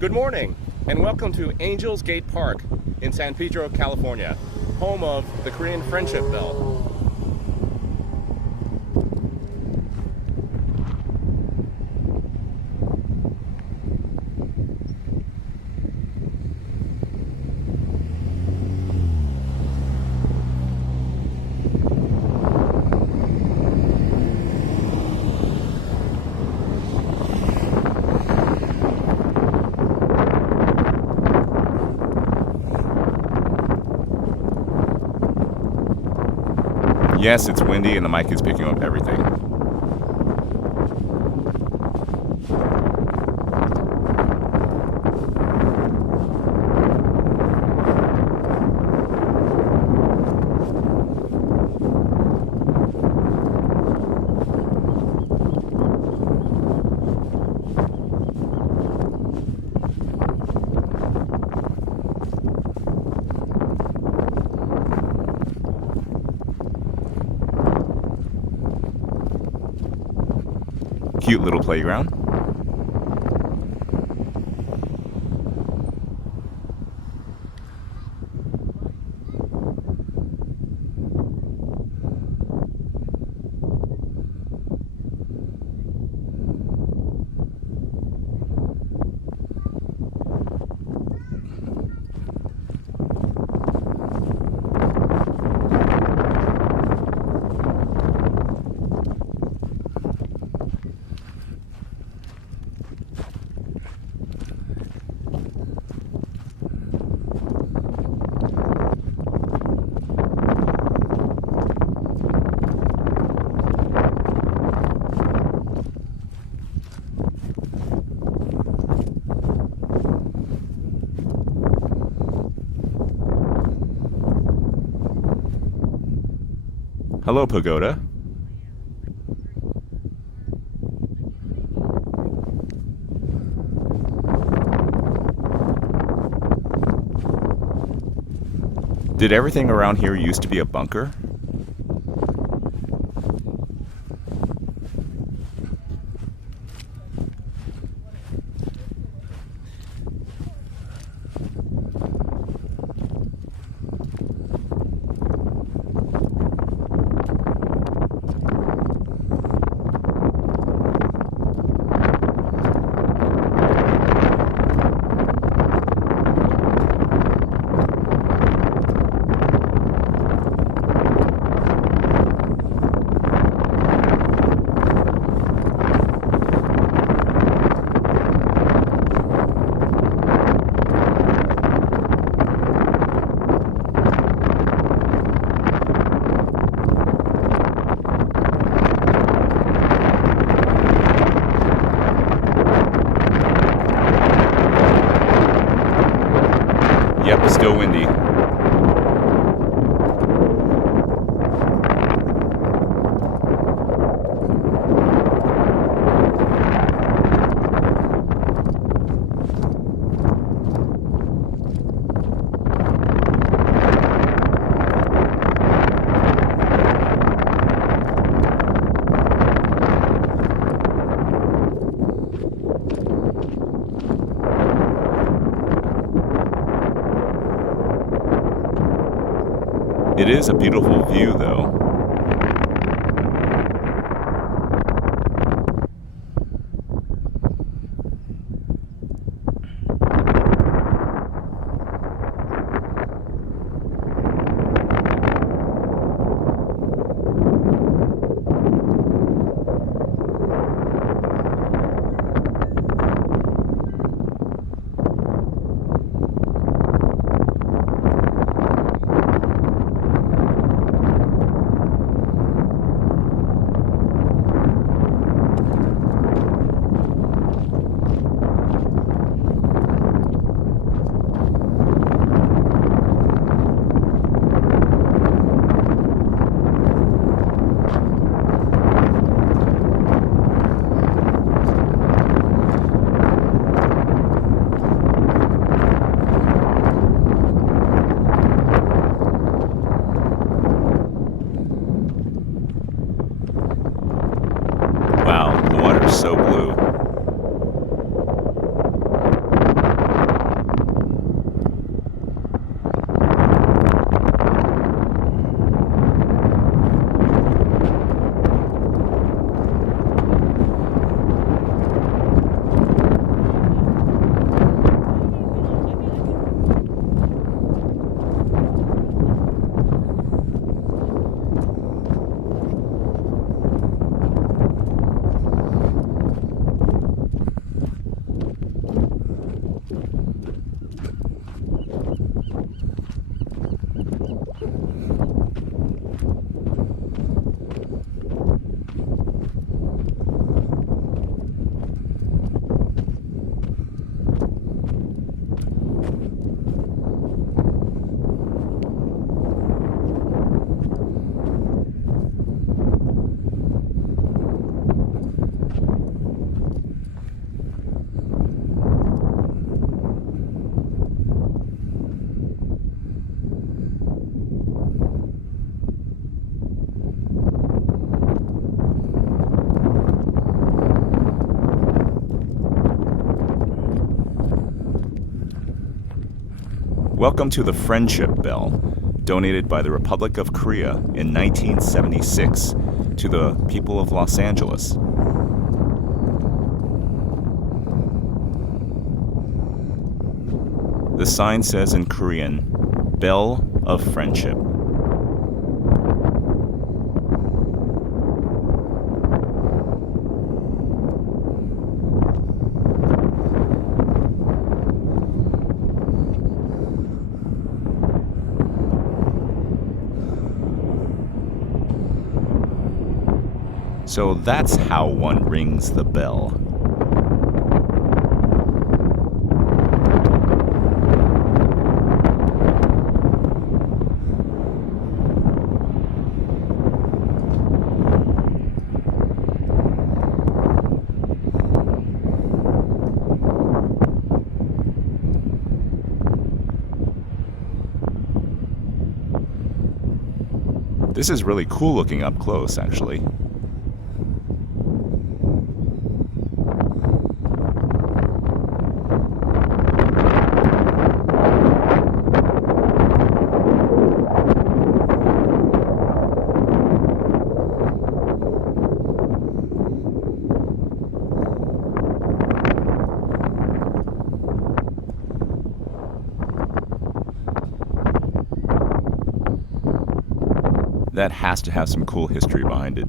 Good morning, and welcome to Angels Gate Park in San Pedro, California, home of the Korean Friendship Bell. Yes, it's windy and the mic is picking up everything. Cute little playground. Hello, Pagoda. Did everything around here used to be a bunker? Yep, it's still windy. It is a beautiful view, though. Welcome to the Friendship Bell, donated by the Republic of Korea in 1976 to the people of Los Angeles. The sign says in Korean, Bell of Friendship. So that's how one rings the bell. This is really cool looking up close, actually. That has to have some cool history behind it.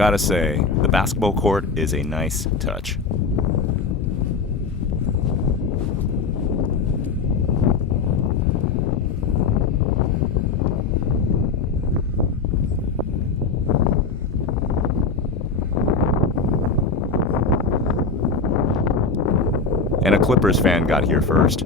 Gotta say, the basketball court is a nice touch. And a Clippers fan got here first.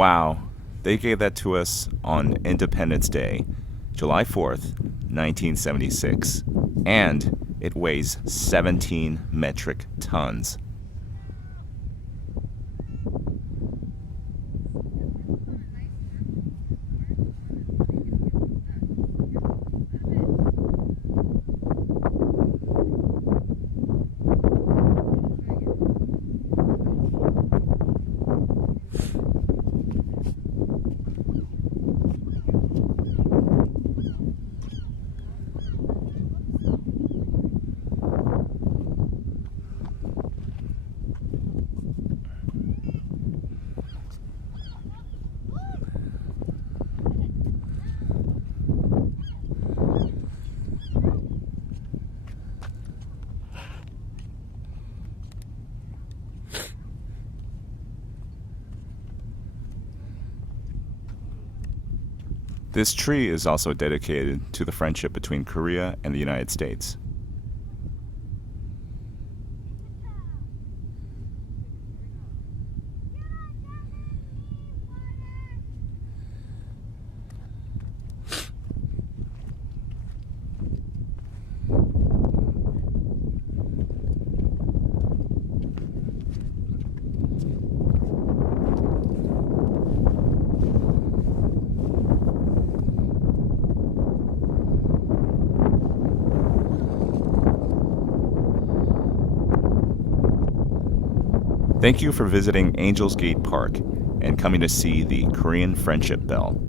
Wow, they gave that to us on Independence Day, July 4th, 1976. And it weighs 17 metric tons. This tree is also dedicated to the friendship between Korea and the United States. Thank you for visiting Angels Gate Park and coming to see the Korean Friendship Bell.